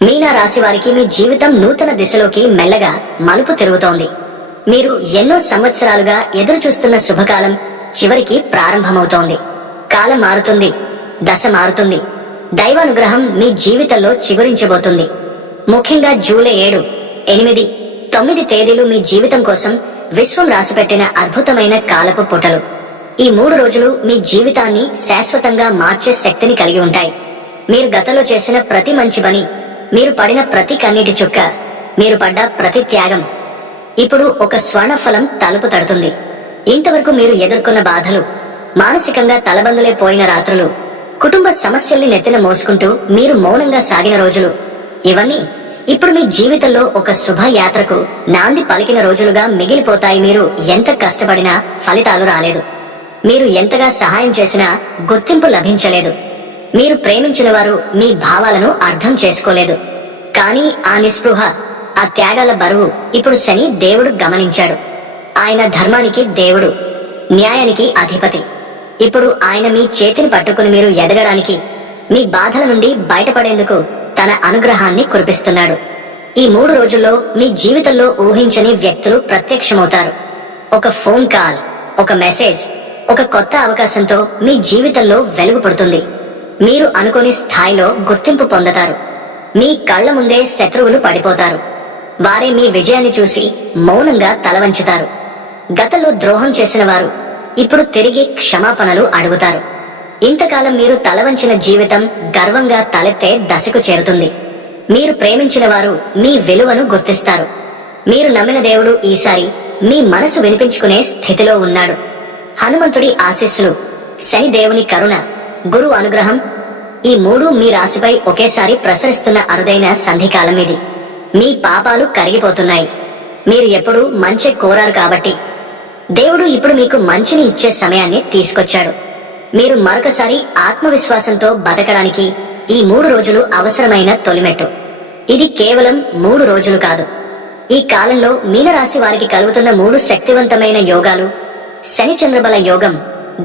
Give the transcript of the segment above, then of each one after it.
మీనా రాశి వారికి మీ జీవితం నూతన దిశలోకి మెల్లగా మలుపు తిరుగుతోంది. మీరు ఎన్నో సంవత్సరాలుగా ఎదురు చూస్తున్న శుభకాలం చివరికి ప్రారంభమవుతోంది. కాలం మారుతుంది, దశ మారుతుంది, దైవానుగ్రహం మీ జీవితంలో చిగురించబోతుంది. ముఖ్యంగా జూలై 7, 8, 9 తేదీలు మీ జీవితం కోసం విశ్వం రాసిపెట్టిన అద్భుతమైన కాలపు పుటలు. ఈ 3 రోజులు మీ జీవితాన్ని శాశ్వతంగా మార్చే శక్తిని కలిగి ఉంటాయి. మీరు గతంలో చేసిన ప్రతి మంచి పని, మీరు పడిన ప్రతి కన్నీటి చుక్క, మీరు పడ్డ ప్రతి త్యాగం ఇప్పుడు ఒక స్వర్ణఫలం తలుపు తడుతుంది. ఇంతవరకు మీరు ఎదుర్కొన్న బాధలు, మానసికంగా తలబందలే పోయిన రాత్రులు, కుటుంబ సమస్యల్ని నెత్తిన మోసుకుంటూ మీరు మౌనంగా సాగిన రోజులు, ఇవన్నీ ఇప్పుడు మీ జీవితంలో ఒక శుభయాత్రకు నాంది పలికిన రోజులుగా మిగిలిపోతాయి. మీరు ఎంత కష్టపడినా ఫలితాలు రాలేదు. మీరు ఎంతగా సహాయం చేసినా గుర్తింపు లభించలేదు. మీరు ప్రేమించిన వారు మీ భావాలను అర్థం చేసుకోలేదు. కానీ ఆ నిస్పృహ, ఆ త్యాగాల బరువు ఇప్పుడు శని దేవుడు గమనించాడు. ఆయన ధర్మానికి దేవుడు, న్యాయానికి అధిపతి. ఇప్పుడు ఆయన మీ చేతిని పట్టుకుని మీరు ఎదగడానికి, మీ బాధల నుండి బయటపడేందుకు తన అనుగ్రహాన్ని కురిపిస్తున్నాడు. ఈ 3 రోజుల్లో మీ జీవితంలో ఊహించని వ్యక్తులు ప్రత్యక్షమవుతారు. ఒక ఫోన్ కాల్, ఒక మెసేజ్, ఒక కొత్త అవకాశంతో మీ జీవితంలో వెలుగు పుడుతుంది. మీరు అనుకోని స్థాయిలో గుర్తింపు పొందుతారు. మీ కళ్ల ముందే శత్రువులు పడిపోతారు. వారే మీ విజయాన్ని చూసి మౌనంగా తలవంచుతారు. గతంలో ద్రోహం చేసిన వారు ఇప్పుడు తిరిగి క్షమాపణలు అడుగుతారు. ఇంతకాలం మీరు తలవంచిన జీవితం గర్వంగా తలెత్తే దశకు చేరుతుంది. మీరు ప్రేమించిన వారు మీ విలువను గుర్తిస్తారు. మీరు నమ్మిన దేవుడు ఈసారి మీ మనసు వినిపించుకునే స్థితిలో ఉన్నాడు. హనుమంతుడి ఆశీస్సులు, శని దేవుని కరుణ, గురు అనుగ్రహం, ఈ 3 మీ రాశిపై ఒకేసారి ప్రసరిస్తున్న అరుదైన సంధికాలం ఇది. మీ పాపాలు కరిగిపోతున్నాయి. మీరు ఎప్పుడూ మంచి కోరారు కాబట్టి దేవుడు ఇప్పుడు మీకు మంచిని ఇచ్చే సమయాన్ని తీసుకొచ్చాడు. మీరు మరొకసారి ఆత్మవిశ్వాసంతో బతకడానికి ఈ 3 రోజులు అవసరమైన తొలిమెట్టు. ఇది కేవలం 3 రోజులు కాదు. ఈ కాలంలో మీనరాశి వారికి కలుగుతున్న 3 శక్తివంతమైన యోగాలు, శని చంద్రబల యోగం,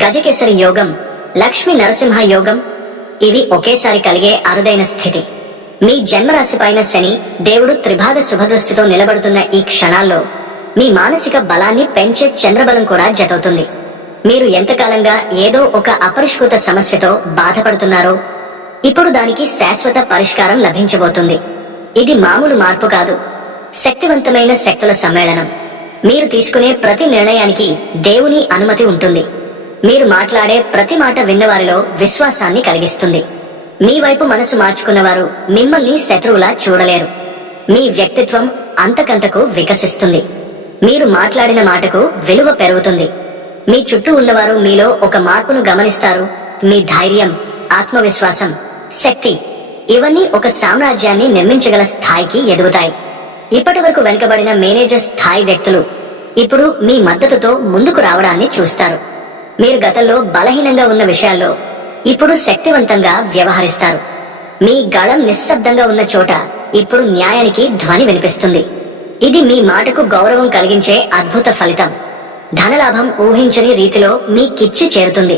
గజకేసరి యోగం, లక్ష్మీ నరసింహ యోగం, ఇవి ఒకేసారి కలిగే అరుదైన స్థితి. మీ జన్మరాశి పైన శని దేవుడు త్రిభాగ శుభదృష్టితో నిలబడుతున్న ఈ క్షణాల్లో మీ మానసిక బలాన్ని పెంచే చంద్రబలం కూడా జతవుతుంది. మీరు ఎంతకాలంగా ఏదో ఒక అపరిష్కృత సమస్యతో బాధపడుతున్నారో ఇప్పుడు దానికి శాశ్వత పరిష్కారం లభించబోతుంది. ఇది మామూలు మార్పు కాదు, శక్తివంతమైన శక్తుల సమ్మేళనం. మీరు తీసుకునే ప్రతి నిర్ణయానికి దేవుని అనుమతి ఉంటుంది. మీరు మాట్లాడే ప్రతి మాట విన్నవారిలో విశ్వాసాన్ని కలిగిస్తుంది. మీ వైపు మనసు మార్చుకున్నవారు మిమ్మల్ని శత్రువులా చూడలేరు. మీ వ్యక్తిత్వం అంతకంతకు వికసిస్తుంది. మీరు మాట్లాడిన మాటకు విలువ పెరుగుతుంది. మీ చుట్టూ ఉన్నవారు మీలో ఒక మార్పును గమనిస్తారు. మీ ధైర్యం, ఆత్మవిశ్వాసం, శక్తి ఇవన్నీ ఒక సామ్రాజ్యాన్ని నిర్మించగల స్థాయికి ఎదుగుతాయి. ఇప్పటి వరకు వెనుకబడిన మేనేజర్ స్థాయి వ్యక్తులు ఇప్పుడు మీ మద్దతుతో ముందుకు రావడాన్ని చూస్తారు. మీరు గతంలో బలహీనంగా ఉన్న విషయాల్లో ఇప్పుడు శక్తివంతంగా వ్యవహరిస్తారు. మీ గళం నిశ్శబ్దంగా ఉన్న చోట ఇప్పుడు న్యాయానికి ధ్వని వినిపిస్తుంది. ఇది మీ మాటకు గౌరవం కలిగించే అద్భుత ఫలితం. ధనలాభం ఊహించని రీతిలో మీ కిచ్చి చేరుతుంది.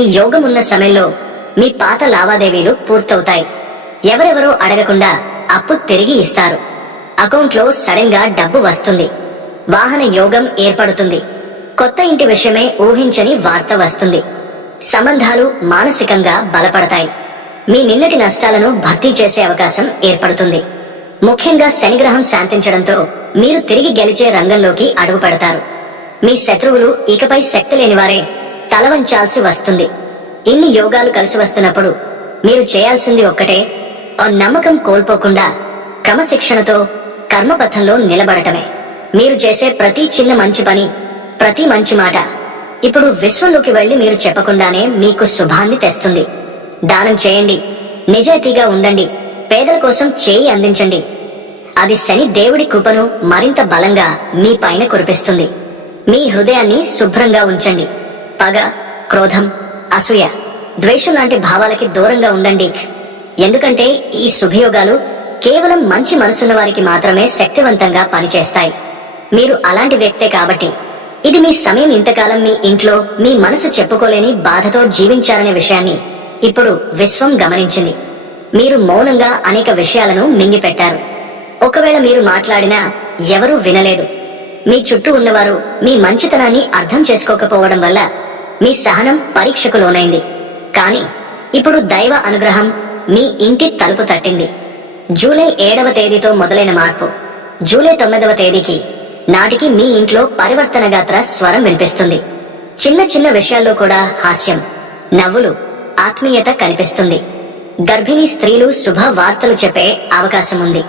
ఈ యోగం ఉన్న సమయంలో మీ పాత లావాదేవీలు పూర్తవుతాయి. ఎవరెవరో అడగకుండా అప్పు తిరిగి ఇస్తారు. అకౌంట్లో సడన్ గా డబ్బు వస్తుంది. వాహన యోగం ఏర్పడుతుంది. కొత్త ఇంటి విషయమే ఊహించని వార్త వస్తుంది. సంబంధాలు మానసికంగా బలపడతాయి. మీ నిన్నటి నష్టాలను భర్తీ చేసే అవకాశం ఏర్పడుతుంది. ముఖ్యంగా శనిగ్రహం శాంతించడంతో మీరు తిరిగి గెలిచే రంగంలోకి అడుగు పెడతారు. మీ శత్రువులు ఇకపై శక్తి లేనివారే తలవంచాల్సి వస్తుంది. ఇన్ని యోగాలు కలిసి వస్తున్నప్పుడు మీరు చేయాల్సింది ఒక్కటే, ఆ నమ్మకం కోల్పోకుండా క్రమశిక్షణతో కర్మపథంలో నిలబడటమే. మీరు చేసే ప్రతి చిన్న మంచి పని, ప్రతి మంచి మాట ఇప్పుడు విశ్వంలోకి వెళ్లి మీరు చెప్పకుండానే మీకు శుభాన్ని తెస్తుంది. దానం చేయండి, నిజాయితీగా ఉండండి, పేదల కోసం చేయి అందించండి. అది శని దేవుడి కృపను మరింత బలంగా మీ పైన కురిపిస్తుంది. మీ హృదయాన్ని శుభ్రంగా ఉంచండి. పగ, క్రోధం, అసూయ, ద్వేషం లాంటి భావాలకి దూరంగా ఉండండి. ఎందుకంటే ఈ శుభయోగాలు కేవలం మంచి మనసున్న వారికి మాత్రమే శక్తివంతంగా పనిచేస్తాయి. మీరు అలాంటి వ్యక్తే కాబట్టి ఇది మీ సమయం. ఇంతకాలం మీ ఇంట్లో మీ మనసు చెప్పుకోలేని బాధతో జీవించారనే విషయాన్ని ఇప్పుడు విశ్వం గమనించింది. మీరు మౌనంగా అనేక విషయాలను మింగిపెట్టారు. ఒకవేళ మీరు మాట్లాడినా ఎవరూ వినలేదు. మీ చుట్టూ ఉన్నవారు మీ మంచితనాన్ని అర్థం చేసుకోకపోవడం వల్ల మీ సహనం పరీక్షకు లోనైంది. కానీ ఇప్పుడు దైవ అనుగ్రహం మీ ఇంటి తలుపు తట్టింది. జూలై 7వ తేదీతో మొదలైన మార్పు జూలై 9వ తేదీకి నాటికి మీ ఇంట్లో పరివర్తనగాత్ర స్వరం వినిపిస్తుంది. చిన్న చిన్న విషయాల్లో కూడా హాస్యం, నవ్వులు, ఆత్మీయత కనిపిస్తుంది. గర్భిణీ స్త్రీలు శుభ వార్తలు చెప్పే అవకాశం ఉంది.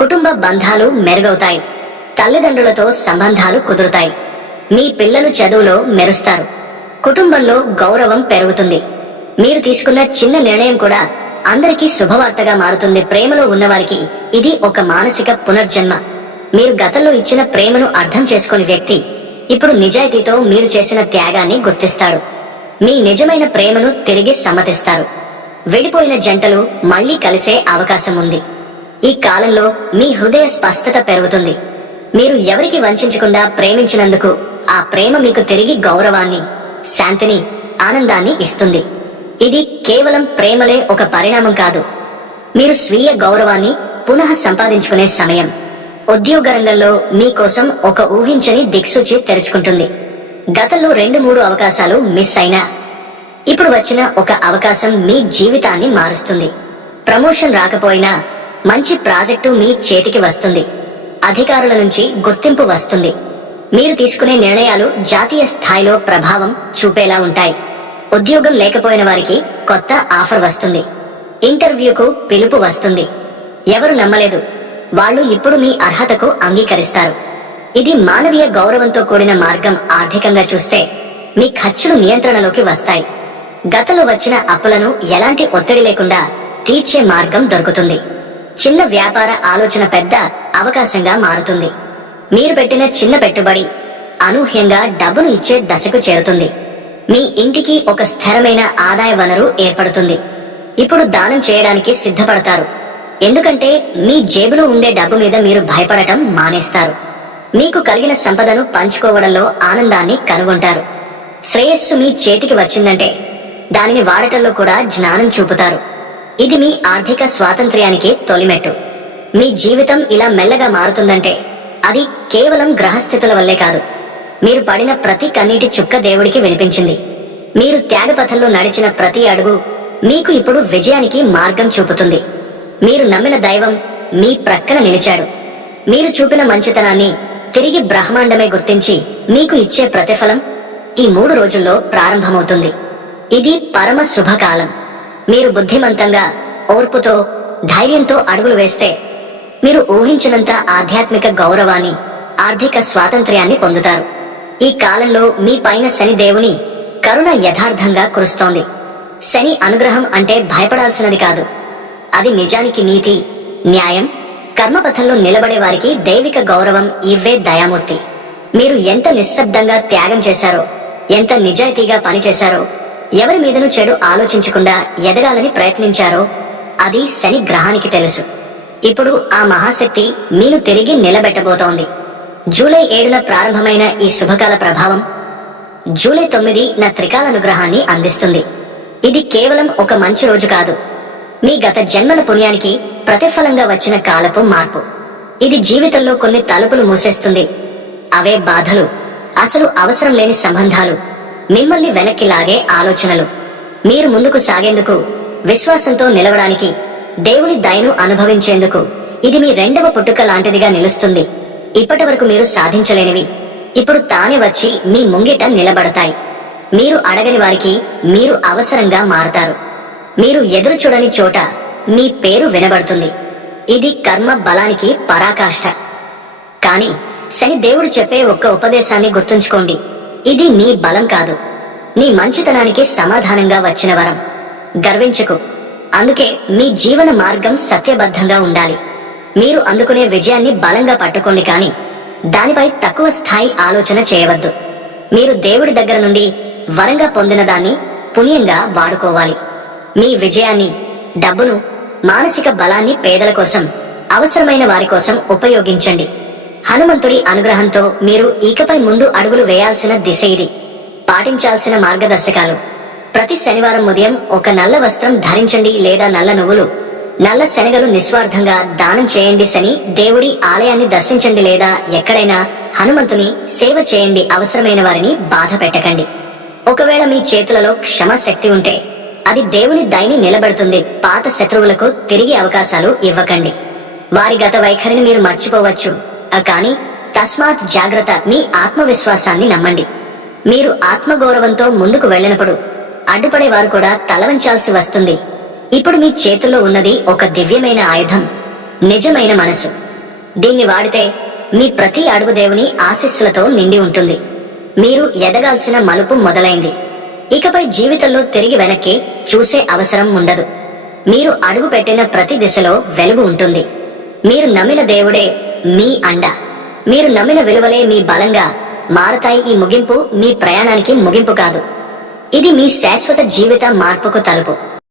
కుటుంబ బంధాలు మెరుగవుతాయి. తల్లిదండ్రులతో సంబంధాలు కుదురుతాయి. మీ పిల్లలు చదువులో మెరుస్తారు. కుటుంబంలో గౌరవం పెరుగుతుంది. మీరు తీసుకున్న చిన్న నిర్ణయం కూడా అందరికీ శుభవార్తగా మారుతుంది. ప్రేమలో ఉన్నవారికి ఇది ఒక మానసిక పునర్జన్మ. మీరు గతంలో ఇచ్చిన ప్రేమను అర్థం చేసుకుని వ్యక్తి ఇప్పుడు నిజాయితీతో మీరు చేసిన త్యాగాన్ని గుర్తిస్తాడు. మీ నిజమైన ప్రేమను తిరిగి సమ్మతిస్తారు. విడిపోయిన జంటలు మళ్లీ కలిసే అవకాశం ఉంది. ఈ కాలంలో మీ హృదయ స్పష్టత పెరుగుతుంది. మీరు ఎవరికి వంచకుండా ప్రేమించినందుకు ఆ ప్రేమ మీకు తిరిగి గౌరవాన్ని, శాంతిని, ఆనందాన్ని ఇస్తుంది. ఇది కేవలం ప్రేమలే ఒక పరిణామం కాదు. మీరు స్వీయ గౌరవాన్ని పునః సంపాదించుకునే సమయం. ఉద్యోగ రంగంలో మీకోసం ఒక ఊహించని దిక్సూచి తెరుచుకుంటుంది. గతంలో 2-3 అవకాశాలు మిస్ అయినా ఇప్పుడు వచ్చిన ఒక అవకాశం మీ జీవితాన్ని మారుస్తుంది. ప్రమోషన్ రాకపోయినా మంచి ప్రాజెక్టు మీ చేతికి వస్తుంది. అధికారుల నుంచి గుర్తింపు వస్తుంది. మీరు తీసుకునే నిర్ణయాలు జాతీయ స్థాయిలో ప్రభావం చూపేలా ఉంటాయి. ఉద్యోగం లేకపోయిన వారికి కొత్త ఆఫర్ వస్తుంది. ఇంటర్వ్యూకు పిలుపు వస్తుంది. ఎవరు నమ్మలేదు వాళ్ళు ఇప్పుడు మీ అర్హతకు అంగీకరిస్తారు. ఇది మానవీయ గౌరవంతో కూడిన మార్గం. ఆర్థికంగా చూస్తే మీ ఖర్చులు నియంత్రణలోకి వస్తాయి. గతంలో వచ్చిన అప్పులను ఎలాంటి ఒత్తిడి లేకుండా తీర్చే మార్గం దొరుకుతుంది. చిన్న వ్యాపార ఆలోచన పెద్ద అవకాశంగా మారుతుంది. మీరు పెట్టిన చిన్న పెట్టుబడి అనూహ్యంగా డబ్బును ఇచ్చే దశకు చేరుతుంది. మీ ఇంటికి ఒక స్థిరమైన ఆదాయ వనరు ఏర్పడుతుంది. ఇప్పుడు దానం చేయడానికి సిద్ధపడతారు. ఎందుకంటే మీ జేబులో ఉండే డబ్బు మీద మీరు భయపడటం మానేస్తారు. మీకు కలిగిన సంపదను పంచుకోవడంలో ఆనందాన్ని కనుగొంటారు. శ్రేయస్సు మీ చేతికి వచ్చిందంటే దానిని వాడటంలో కూడా జ్ఞానం చూపుతారు. ఇది మీ ఆర్థిక స్వాతంత్ర్యానికి తొలిమెట్టు. మీ జీవితం ఇలా మెల్లగా మారుతుందంటే అది కేవలం గ్రహస్థితుల వల్లే కాదు. మీరు పడిన ప్రతి కన్నీటి చుక్క దేవుడికి వినిపించింది. మీరు త్యాగపథంలో నడిచిన ప్రతి అడుగు మీకు ఇప్పుడు విజయానికి మార్గం చూపుతుంది. మీరు నమ్మిన దైవం మీ ప్రక్కన నిలిచాడు. మీరు చూపిన మంచితనాన్ని తిరిగి బ్రహ్మాండమే గుర్తించి మీకు ఇచ్చే ప్రతిఫలం ఈ 3 రోజుల్లో ప్రారంభమవుతుంది. ఇది పరమ శుభకాలం. మీరు బుద్ధిమంతంగా, ఓర్పుతో, ధైర్యంతో అడుగులు వేస్తే మీరు ఊహించినంత ఆధ్యాత్మిక గౌరవాన్ని, ఆర్థిక స్వాతంత్ర్యాన్ని పొందుతారు. ఈ కాలంలో మీ పైన శని దేవుని కరుణ యథార్థంగా కురుస్తోంది. శని అనుగ్రహం అంటే భయపడాల్సినది కాదు. అది నిజానికి నీతి, న్యాయం, కర్మపథంలో నిలబడే వారికి దైవిక గౌరవం ఇవ్వే దయామూర్తి. మీరు ఎంత నిశ్శబ్దంగా త్యాగం చేశారో, ఎంత నిజాయితీగా పనిచేశారో, ఎవరి మీదను చెడు ఆలోచించకుండా ఎదగాలని ప్రయత్నించారో అది శని గ్రహానికి తెలుసు. ఇప్పుడు ఆ మహాశక్తి మీను తిరిగి నిలబెట్టబోతోంది. జూలై 7న ప్రారంభమైన ఈ శుభకాల ప్రభావం జూలై 9 నా త్రికాలానుగ్రహాన్ని అందిస్తుంది. ఇది కేవలం ఒక మంచి రోజు కాదు. మీ గత జన్మల పుణ్యానికి ప్రతిఫలంగా వచ్చిన కాలపు మార్పు. ఇది జీవితంలో కొన్ని తలుపులు మూసేస్తుంది. అవే బాధలు, అసలు అవసరం లేని సంబంధాలు, మిమ్మల్ని వెనక్కి లాగే ఆలోచనలు. మీరు ముందుకు సాగేందుకు, విశ్వాసంతో నిలవడానికి, దేవుని దయను అనుభవించేందుకు ఇది మీ 2వ పుట్టుక లాంటిదిగా నిలుస్తుంది. ఇప్పటి వరకు మీరు సాధించలేనివి ఇప్పుడు తానే వచ్చి మీ ముంగిట నిలబడతాయి. మీరు అడగని వారికి మీరు అవసరంగా మారతారు. మీరు ఎదురు చూడని చోట మీ పేరు వినబడుతుంది. ఇది కర్మ బలానికి పరాకాష్ఠ. కాని శని దేవుడు చెప్పే ఒక్క ఉపదేశాన్ని గుర్తుంచుకోండి. ఇది నీ బలం కాదు, నీ మంచితనానికి సమాధానంగా వచ్చిన వరం. గర్వించకు. అందుకే మీ జీవన మార్గం సత్యబద్ధంగా ఉండాలి. మీరు అందుకునే విజయాన్ని బలంగా పట్టుకోండి, కాని దానిపై తక్కువ స్థాయి ఆలోచన చేయవద్దు. మీరు దేవుడి దగ్గర నుండి వరంగా పొందిన దాన్ని పుణ్యంగా వాడుకోవాలి. మీ విజయాన్ని, డబ్బును, మానసిక బలాన్ని పేదల కోసం, అవసరమైన వారి కోసం ఉపయోగించండి. హనుమంతుడి అనుగ్రహంతో మీరు ఇకపై ముందు అడుగులు వేయాల్సిన దిశ ఇది. పాటించాల్సిన మార్గదర్శకాలు: ప్రతి శనివారం ఉదయం ఒక నల్ల వస్త్రం ధరించండి లేదా నల్ల నువ్వులు నల్ల శనగలు నిస్వార్థంగా దానం చేయండి. శని దేవుడి ఆలయాన్ని దర్శించండి, లేదా ఎక్కడైనా హనుమంతుని సేవ చేయండి. అవసరమైన వారిని బాధ పెట్టకండి. ఒకవేళ మీ చేతులలో క్షమాశక్తి ఉంటే అది దేవుని దయని నిలబెడుతుంది. పాత శత్రువులకు తిరిగి అవకాశాలు ఇవ్వకండి. వారి గత వైఖరిని మీరు మర్చిపోవచ్చు, కానీ తస్మాత్ జాగ్రత్త. మీ ఆత్మవిశ్వాసాన్ని నమ్మండి. మీరు ఆత్మగౌరవంతో ముందుకు వెళ్ళినప్పుడు అడ్డుపడే వారు కూడా తలవంచాల్సి వస్తుంది. ఇప్పుడు మీ చేతుల్లో ఉన్నది ఒక దివ్యమైన ఆయుధం, నిజమైన మనసు. దీన్ని వాడితే మీ ప్రతి అడుగు దేవుని ఆశీస్సులతో నిండి ఉంటుంది. మీరు ఎదగాల్సిన మలుపు మొదలైంది. ఇకపై జీవితంలో తిరిగి వెనక్కి చూసే అవసరం ఉండదు. మీరు అడుగు పెట్టిన ప్రతి దిశలో వెలుగు ఉంటుంది. మీరు నమ్మిన దేవుడే మీ అండ. మీరు నమ్మిన విలువలే మీ బలంగా మారతాయి. ఈ ముగింపు మీ ప్రయాణానికి ముగింపు కాదు, ఇది మీ శాశ్వత జీవిత మార్పుకు తలుపు.